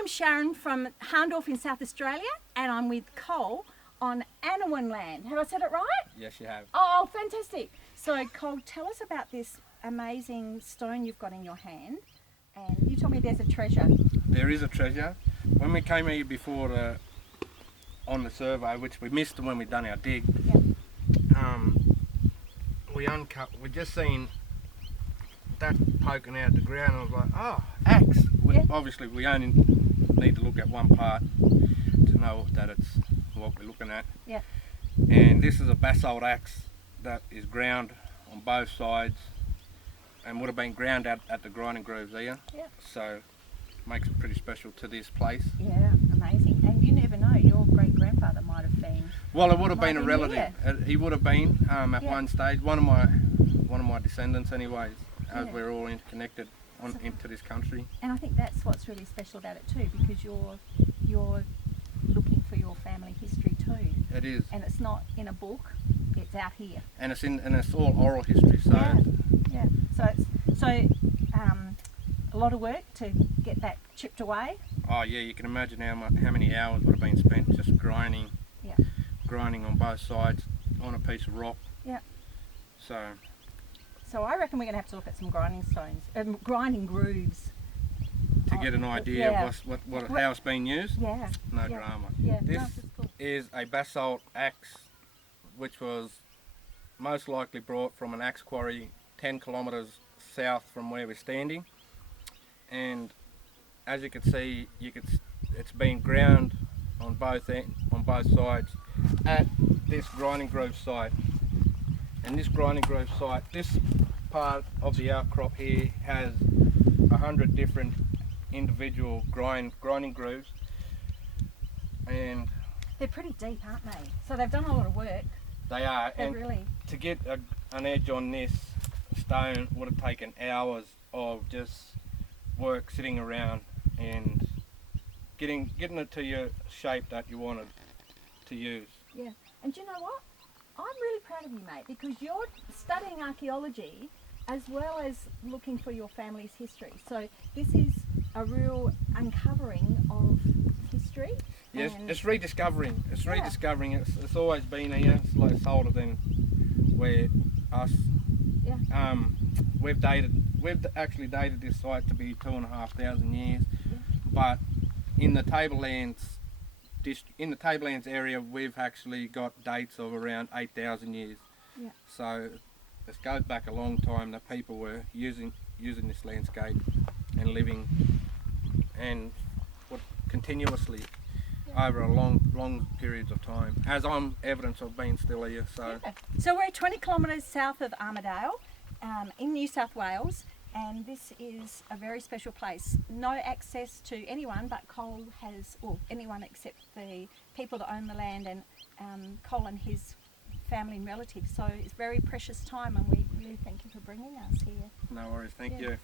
I'm Sharon from Hahndorf in South Australia, and I'm with Col on Anaiwan land. Have I said it right? Yes, you have. Oh, fantastic. So, Col, tell us about this amazing stone you've got in your hand. And you told me there's a treasure. There is a treasure. When we came here before on the survey, which we missed when we done our dig, Yep. we just seen that poking out the ground. I was like, oh, axe. Yeah. Obviously, we only need to look at one part to know that it's what we're looking at. Yeah. And this is a basalt axe that is ground on both sides and would have been ground at the grinding grooves here. Yeah. So makes it pretty special to this place. Yeah, amazing. And you never know, your great grandfather might have been. Well, it would have been a Might be relative. He would have been at Yeah. one stage one of my descendants, anyways. As Yeah. we're all interconnected into this country. And I think that's what's really special about it too, because you're looking for your family history too. It is, And it's not in a book; it's out here. and it's all oral history. So Yeah. So a lot of work to get that chipped away. oh yeah, you can imagine how many hours would have been spent just grinding, Yeah. grinding on both sides on a piece of rock. Yeah. So So I reckon we're going to have to look at some grinding stones, grinding grooves. to get an idea Yeah. of how it's been used, Yeah. no Yeah. drama. Yeah. This No, that's cool. is a basalt axe, which was most likely brought from an axe quarry 10 kilometres south from where we're standing. And as you can see, it's been ground on both sides at this grinding groove site. And this grinding groove site, this part of the outcrop here has 100 different individual grinding grooves, and They're pretty deep, aren't they? So they've done a lot of work. they are. They And really. to get an edge on this stone would have taken hours of just work sitting around and getting it to your shape that you wanted to use. Yeah. And do you know what? I'm really proud of you, mate, because you're studying archaeology as well as looking for your family's history. So this is a real uncovering of history. Yes, and it's rediscovering. It's Yeah. rediscovering. It's always been here. It's like it's older than where us. Yeah. We've actually dated this site to be 2,500 years, Yeah. but in the Tablelands area, we've actually got dates of around 8,000 years. Yeah. So this goes back a long time that people were using this landscape and living and continuously over a long periods of time, as I'm evidence of being still here. So Yeah. So we're 20 kilometres south of Amidale, in New South Wales, and this is a very special place. No access to anyone, but Col has, or anyone except the people that own the land, and Col and his family and relatives. So it's very precious time, and we really thank you for bringing us here. no worries. Thank Yeah. you.